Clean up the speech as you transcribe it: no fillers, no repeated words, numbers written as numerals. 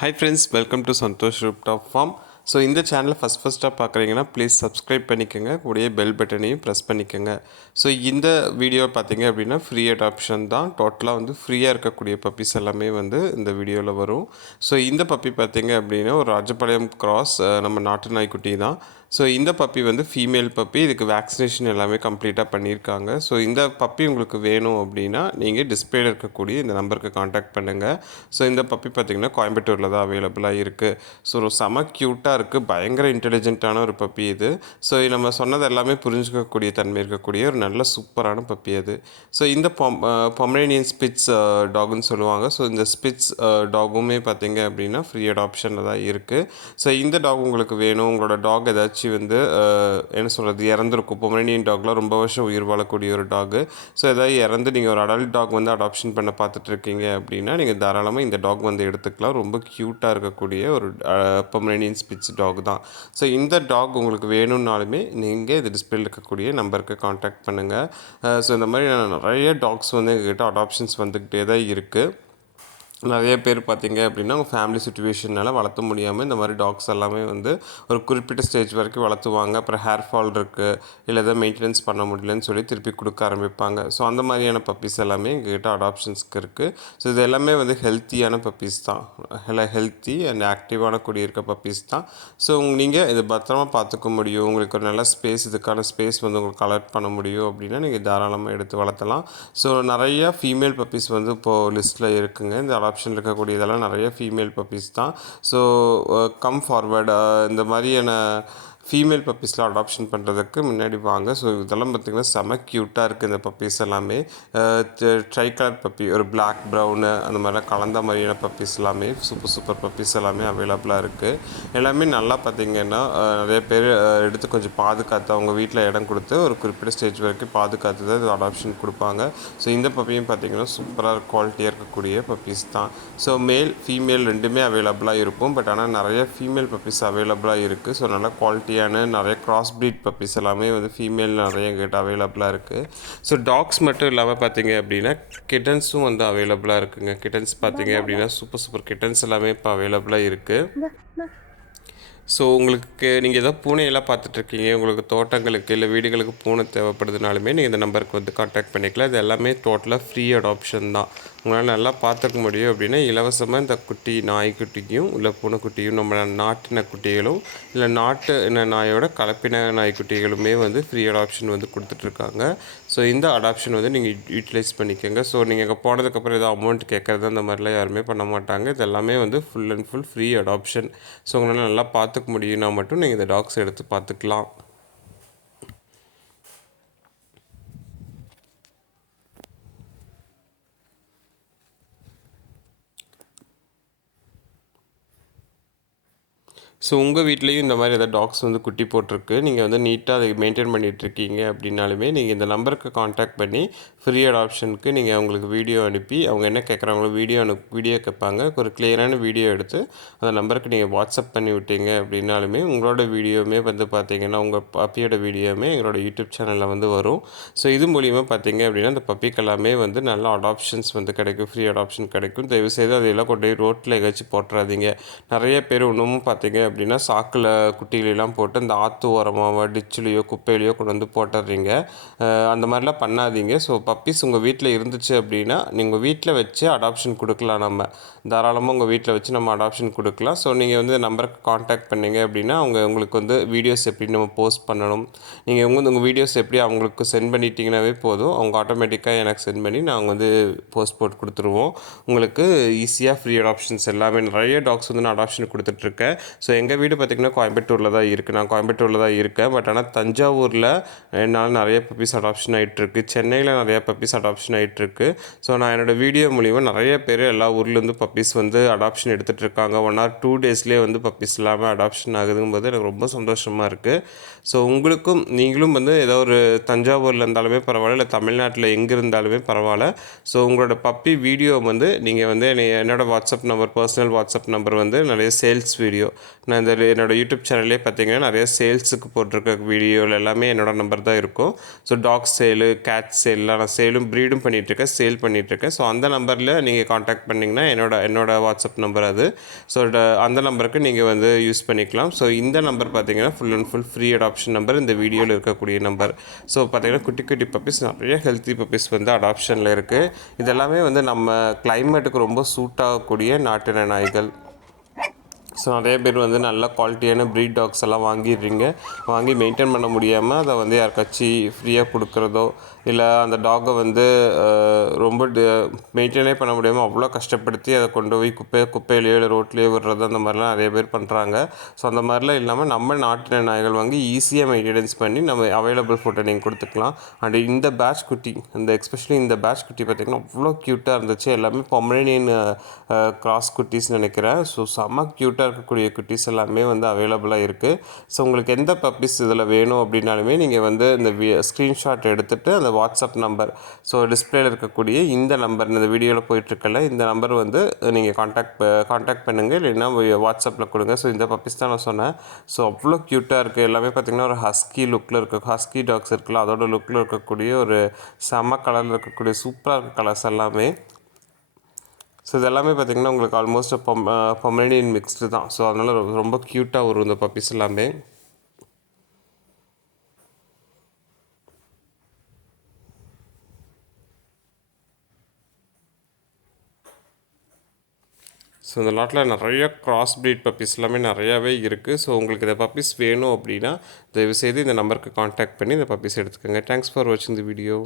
Hi friends, welcome to Santosh Rooftop Farm. So இந்த சேனலை ஃபஸ்ட்டாக பார்க்குறீங்கன்னா ப்ளீஸ் சப்ஸ்கிரைப் பண்ணிக்கோங்க, கூடயே பெல் பட்டனையும் ப்ரெஸ் பண்ணிக்கோங்க. ஸோ இந்த வீடியோ பார்த்தீங்க அப்படின்னா ஃப்ரீ அடாப்ஷன் தான். டோட்டலாக வந்து ஃப்ரீயாக இருக்கக்கூடிய பப்பீஸ் எல்லாமே வந்து இந்த வீடியோவில் வரும். ஸோ இந்த பப்பி பார்த்தீங்க அப்படின்னா ஒரு ராஜபாளையம் கிராஸ் நம்ம நாட்டு நாய்க்குட்டி தான். ஸோ இந்த பப்பி வந்து ஃபீமேல் பப்பி. இதுக்கு வேக்சினேஷன் எல்லாமே கம்ப்ளீட்டாக பண்ணியிருக்காங்க. ஸோ இந்த பப்பி உங்களுக்கு வேணும் அப்படின்னா நீங்கள் டிஸ்பிளேல இருக்கக்கூடிய இந்த நம்பருக்கு காண்டாக்ட் பண்ணுங்கள். ஸோ இந்த பப்பி பார்த்திங்கன்னா கோயம்புத்தூரில் தான் அவைலபிளாக இருக்குது. ஸோ செம க்யூட்டாக இருக்குது, பயங்கர இன்டெலிஜென்ட்டான ஒரு பப்பி இது. ஸோ நம்ம சொன்னது எல்லாமே புரிஞ்சுக்கக்கூடிய தன்மை இருக்கக்கூடிய ஒரு நல்ல சூப்பரான பப்பி அது. ஸோ இந்த பொமரேனியன் ஸ்பிட்ஸ் டாக்னு சொல்லுவாங்க. ஸோ இந்த ஸ்பிட்ஸ் டாகுமே பார்த்திங்க அப்படின்னா ஃப்ரீ அடாப்ஷனில் தான் இருக்குது. ஸோ இந்த டாக் உங்களுக்கு வேணும், உங்களோட டாக் ஏதாச்சும் வந்து என்ன சொல்கிறது இறந்துருக்கும். பொமரேனியன் டாக்லாம் ரொம்ப வருஷம் உயிர் வாழக்கூடிய ஒரு டாகு. ஸோ ஏதாவது இறந்து நீங்கள் ஒரு அடல்ட் டாக் வந்து அடாப்ஷன் பண்ண பார்த்துட்ருக்கீங்க அப்படின்னா நீங்கள் தாராளமாக இந்த டாக் வந்து எடுத்துக்கலாம். ரொம்ப க்யூட்டாக இருக்கக்கூடிய ஒரு பொமரேனியன் ஸ்பிட்ஸ் டாக் தான். ஸோ இந்த டாக் உங்களுக்கு வேணும்னாலுமே நீங்கள் இது டிஸ்பிளேல இருக்கக்கூடிய நம்பருக்கு காண்டாக்ட் பண்ணுங்கள். ஸோ இந்த மாதிரி நிறைய டாக்ஸ் வந்து எங்ககிட்ட அடாப்ஷன்ஸ் வந்துக்கிட்டே தான் இருக்குது. நிறைய பேர் பார்த்திங்க அப்படின்னா அவங்க ஃபேமிலி சுச்சுவேஷனால் வளர்த்த முடியாமல் இந்த மாதிரி டாக்ஸ் எல்லாமே வந்து ஒரு குறிப்பிட்ட ஸ்டேஜ் வரைக்கும் வளர்த்துவாங்க. அப்புறம் ஹேர் ஃபால் இருக்குது, இல்லை எதாவது மெயின்டெனன்ஸ் பண்ண முடியலன்னு சொல்லி திருப்பி கொடுக்க ஆரம்பிப்பாங்க. ஸோ அந்த மாதிரியான பப்பீஸ் எல்லாமே எங்ககிட்ட அடாப்ஷன்ஸ்க்கு இருக்குது. ஸோ இது எல்லாமே வந்து ஹெல்த்தியான பப்பீஸ் தான், ஹெல்த்தி அண்ட் ஆக்டிவான கூடியிருக்க பப்பீஸ் தான். ஸோ நீங்கள் இதை பத்திரமா பார்த்துக்க முடியும், உங்களுக்கு ஒரு நல்ல ஸ்பேஸ், இதுக்கான ஸ்பேஸ் வந்து உங்களுக்கு கலெக்ட் பண்ண முடியும் அப்படின்னா நீங்கள் தாராளமாக எடுத்து வளர்த்தலாம். ஸோ நிறையா ஃபீமேல் பப்பீஸ் வந்து இப்போது லிஸ்ட்டில் இருக்குங்க. இந்த ஆப்ஷன் இருக்கக்கூடிய இதெல்லாம் நிறைய ஃபீமேல் பப்பீஸ் தான். ஸோ கம் ஃபார்வர்டு இந்த மாதிரியான ஃபீமேல் பப்பீஸில் அடாப்ஷன் பண்ணுறதுக்கு முன்னாடி வாங்க. ஸோ இதெல்லாம் பார்த்திங்கன்னா செம க்யூட்டாக இருக்குது இந்த பப்பீஸ் எல்லாமே. ட்ரை கலர் பப்பி, ஒரு பிளாக் ப்ரௌனு அந்த மாதிரிலாம் கலந்த மாதிரியான பப்பீஸ் எல்லாமே சூப்பர் பப்பீஸ் எல்லாமே அவைலபிளாக இருக்குது. எல்லாமே நல்லா பார்த்திங்கன்னா நிறைய பேர் எடுத்து கொஞ்சம் பாதுகாத்து அவங்க வீட்டில் இடம் கொடுத்து ஒரு குறிப்பிட்ட ஸ்டேஜ் வரைக்கும் பாதுகாத்து தான் இது அடாப்ஷன் கொடுப்பாங்க. ஸோ இந்த பப்பியும் பார்த்திங்கன்னா சூப்பராக குவாலிட்டியாக இருக்கக்கூடிய பப்பீஸ் தான். ஸோ மேல் ஃபீமேல் ரெண்டுமே அவைலபிளாக இருக்கும். பட் ஆனால் நிறைய ஃபீமேல் பப்பீஸ் அவைலபிளாக இருக்குது. ஸோ நல்லா குவாலிட்டியான நிறைய கிராஸ் ப்ரீட் பப்பீஸ் எல்லாமே வந்து ஃபீமேல் நிறைய எங்கிட்ட அவைலபிளாக இருக்குது. ஸோ டாக்ஸ் மட்டும் இல்லாமல் பார்த்தீங்க அப்படின்னா கிட்டன்ஸும் வந்து அவைலபிளாக இருக்குங்க. கிட்டன்ஸ் பார்த்தீங்க அப்படின்னா சூப்பர் கிட்டன்ஸ் எல்லாமே இப்போ அவைலபிளாக இருக்குது. ஸோ உங்களுக்கு நீங்கள் ஏதோ பூனையெல்லாம் பார்த்துட்ருக்கீங்க, உங்களுக்கு தோட்டங்களுக்கு இல்லை வீடுகளுக்கு பூனை தேவைப்படுதுனாலுமே நீங்கள் இந்த நம்பருக்கு வந்து காண்டாக்ட் பண்ணிக்கலாம். இது எல்லாமே டோட்டலாக ஃப்ரீ அடாப்ஷன் தான். உங்களால் நல்லா பார்த்துக்க முடியும் அப்படின்னா இலவசமாக இந்த குட்டி நாய்க்குட்டியும் இல்லை பூனைக்குட்டியும் நம்ம நாட்டின குட்டிகளும் இல்லை நாட்டு நாயோட கலப்பின நாய்க்குட்டிகளுமே வந்து ஃப்ரீ அடாப்ஷன் வந்து கொடுத்துட்ருக்காங்க. ஸோ இந்த அடாப்ஷன் வந்து நீங்கள் யூட்டிலைஸ் பண்ணிக்கோங்க. ஸோ நீங்கள் அங்கே போனதுக்கப்புறம் ஏதோ அமௌண்ட் கேட்குறது அந்த மாதிரிலாம் யாருமே பண்ண மாட்டாங்க. இது எல்லாமே வந்து full and full free adoption. So உங்களால் நல்லா பார்த்துக்க முடியும்னா மட்டும் நீங்கள் இந்த டாக்ஸ் எடுத்து பார்த்துக்கலாம். ஸோ உங்கள் வீட்லேயும் இந்த மாதிரி ஏதாவது டாக்ஸ் வந்து குட்டி போட்டிருக்கு, நீங்கள் வந்து நீட்டாக அதை மெயின்டைன் பண்ணிகிட்ருக்கீங்க அப்படின்னாலுமே நீங்கள் இந்த நம்பருக்கு காண்டாக்ட் பண்ணி ஃப்ரீ அடாப்ஷனுக்கு நீங்கள் அவங்களுக்கு வீடியோ அனுப்பி அவங்க என்ன கேட்குறாங்களோ வீடியோ கேட்பாங்க. ஒரு கிளியரான வீடியோ எடுத்து அந்த நம்பருக்கு நீங்கள் வாட்ஸ்அப் பண்ணி விட்டீங்க அப்படின்னாலுமே உங்களோட வீடியோவுமே வந்து பார்த்திங்கன்னா உங்கள் பப்பியோட வீடியோவுமே எங்களோட யூடியூப் சேனலில் வந்து வரும். ஸோ இது மூலிமா பார்த்திங்க அப்படின்னா அந்த பப்பிக்கெல்லாமே வந்து நல்ல அடாப்ஷன்ஸ் வந்து கிடைக்கும், ஃப்ரீ அடாப்ஷன் கிடைக்கும். தயவுசெய்து அதையெல்லாம் கொண்டு போய் ரோட்டில் எங்கேயாச்சும் போட்டுறாதீங்க. நிறைய பேர் இன்னமும் பார்த்திங்க அப்படின்னா சாக்கில் குட்டிகளெல்லாம் போட்டு இந்த ஆற்று ஓரமாக டிச்சிலையோ குப்பையிலையோ கொண்டு வந்து போட்டுடுறீங்க. அந்த மாதிரிலாம் பண்ணாதீங்க. ஸோ பப்பீஸ் உங்கள் வீட்டில் இருந்துச்சு அப்படின்னா நீங்கள் வீட்டில் வச்சு அடாப்ஷன் கொடுக்கலாம். நம்ம தாராளமாக உங்கள் வீட்டில் வச்சு நம்ம அடாப்ஷன் கொடுக்கலாம். ஸோ நீங்கள் வந்து நம்பருக்கு காண்டாக்ட் பண்ணிங்க அப்படின்னா உங்களுக்கு வந்து வீடியோஸ் எப்படி நம்ம போஸ்ட் பண்ணணும், நீங்கள் உங்கள் வீடியோஸ் எப்படி அவங்களுக்கு சென்ட் பண்ணிட்டீங்கன்னாவே போதும். அவங்க ஆட்டோமேட்டிக்காக எனக்கு சென்ட் பண்ணி நாங்கள் வந்து போஸ்ட் போட்டு கொடுத்துருவோம். உங்களுக்கு ஈஸியாக ஃப்ரீ அடாப்ஷன்ஸ் எல்லாமே நிறைய டாக்ஸ் வந்து நான் அடாப்ஷன் கொடுத்துட்ருக்கேன். ஸோ எங்கள் வீடு பார்த்திங்கன்னா கோயம்புத்தூரில் தான் இருக்குது. நான் கோயம்புத்தூரில் தான் இருக்கேன். பட் ஆனால் தஞ்சாவூரில் என்னால் நிறைய பப்பீஸ் அடாப்ஷன் ஆகிட்டுருக்கு, சென்னையில் நிறைய பப்பீஸ் அடாப்ஷன் ஆகிட்டுருக்கு. ஸோ நான் என்னோடய வீடியோ மூலிமா நிறைய பேர் எல்லா ஊர்லேருந்து பப்பீஸ் வந்து அடாப்ஷன் எடுத்துகிட்டு இருக்காங்க. 1 or 2 டேஸ்லேயே வந்து பப்பீஸ் இல்லாமல் அடாப்ஷன் ஆகுதுங்கும்போது எனக்கு ரொம்ப சந்தோஷமாக இருக்குது. ஸோ உங்களுக்கும் நீங்களும் வந்து ஏதோ ஒரு தஞ்சாவூரில் இருந்தாலுமே பரவாயில்ல, இல்லை தமிழ்நாட்டில் எங்கே இருந்தாலுமே பரவாயில்ல. ஸோ உங்களோட பப்பி வீடியோ வந்து நீங்கள் வந்து என்னோடய WhatsApp number, personal WhatsApp number வந்து நிறைய சேல்ஸ் வீடியோ நான் இந்த என்னோடய யூடியூப் சேனல்லே பார்த்தீங்கன்னா நிறைய சேல்ஸுக்கு போட்டிருக்க வீடியோவில் எல்லாமே என்னோடய நம்பர் தான் இருக்கும். ஸோ டாக் சேலு, கேட் சேல்லாம் நான் சேலும் ப்ரீடும் பண்ணிகிட்ருக்கேன், சேல் பண்ணிகிட்ருக்கேன். ஸோ அந்த நம்பரில் நீங்கள் காண்டாக்ட் பண்ணிங்கன்னா என்னோட வாட்ஸ்அப் நம்பர் அது. ஸோ அந்த நம்பருக்கு நீங்கள் வந்து யூஸ் பண்ணிக்கலாம். ஸோ இந்த நம்பர் பார்த்தீங்கன்னா full and full free adoption number, இந்த வீடியோவில் இருக்கக்கூடிய நம்பர். ஸோ பார்த்தீங்கன்னா குட்டி குட்டி பப்பீஸ், நிறைய ஹெல்த்தி பப்பீஸ் வந்து அடாப்ஷனில் இருக்குது. இதெல்லாமே வந்து நம்ம கிளைமேட்டுக்கு ரொம்ப சூட் ஆகக்கூடிய நாட்டின நாய்கள். ஸோ நிறைய பேர் வந்து நல்ல குவாலிட்டியான ப்ரீட் டாக்ஸ் எல்லாம் வாங்கிடுறீங்க, வாங்கி மெயின்டைன் பண்ண முடியாமல் அதை வந்து யாருக்காச்சும் ஃப்ரீயாக கொடுக்குறதோ, இல்லை அந்த டாகை வந்து ரொம்ப மெயின்டைனே பண்ண முடியாமல் அவ்வளோ கஷ்டப்படுத்தி அதை கொண்டு போய் குப்பையிலையோ இல்லை ரோட்லேயோ விடுறது, அந்த மாதிரிலாம் நிறைய பேர் பண்ணுறாங்க. ஸோ அந்த மாதிரிலாம் இல்லாமல் நம்ம நாட்டின நாய்கள் வாங்கி ஈஸியாக மெயின்டெனன்ஸ் பண்ணி நம்ம அவைலபிள் ஃபுட்டை நீங்கள் கொடுத்துக்கலாம். அண்ட் இந்த பேட்ச் குட்டி, எஸ்பெஷலி இந்த பேட்ச் குட்டி பார்த்திங்கன்னா அவ்வளோ க்யூட்டாக இருந்துச்சு. எல்லாமே பொமரேனியன் கிராஸ் குட்டீஸ்னு நினைக்கிறேன். ஸோ செம்ம க்யூட்டாக இருக்கக்கூடிய குட்டீஸ் எல்லாமே வந்து அவைலபிளாக இருக்குது. ஸோ உங்களுக்கு எந்த பப்பீஸ் இதில் வேணும் அப்படின்னாலுமே நீங்கள் வந்து இந்த ஸ்க்ரீன்ஷாட் எடுத்துகிட்டு அந்த வாட்ஸ்அப் நம்பர், ஸோ டிஸ்பிளேயில் இருக்கக்கூடிய இந்த நம்பர், இந்த வீடியோவில் போயிட்டுருக்கல இந்த நம்பர் வந்து நீங்கள் காண்டாக்ட் பண்ணுங்கள், இல்லைன்னா வாட்ஸ்அப்பில் கொடுங்க. ஸோ இந்த பப்பீஸ் தான் நான் சொன்னேன். ஸோ அவ்வளோ க்யூட்டாக இருக்குது. எல்லாமே பார்த்திங்கன்னா ஒரு ஹஸ்கி லுக்கில் ஹஸ்கி டாக்ஸ் இருக்குல்ல, அதோட லுக்கில் இருக்கக்கூடிய ஒரு செம்ம கலரில் இருக்கக்கூடிய சூப்பராக இருக்க கலர்ஸ் எல்லாமே. ஸோ இது எல்லாமே பார்த்திங்கன்னா உங்களுக்கு ஆல்மோஸ்ட் பொமரேனியன் மிக்ஸ்டு தான். ஸோ அதனால் ரொம்ப க்யூட்டாக வரும் இந்த பப்பீஸ் எல்லாமே. ஸோ இந்த லாட்டில் நிறைய கிராஸ் ப்ரீட் பப்பீஸ் எல்லாமே நிறையாவே இருக்குது. ஸோ உங்களுக்கு இந்த பப்பீஸ் வேணும் அப்படின்னா தயவுசெய்து இந்த நம்பருக்கு காண்டாக்ட் பண்ணி இந்த பப்பீஸ் எடுத்துக்கோங்க. தேங்க்ஸ் ஃபார் வாட்சிங் தி வீடியோ.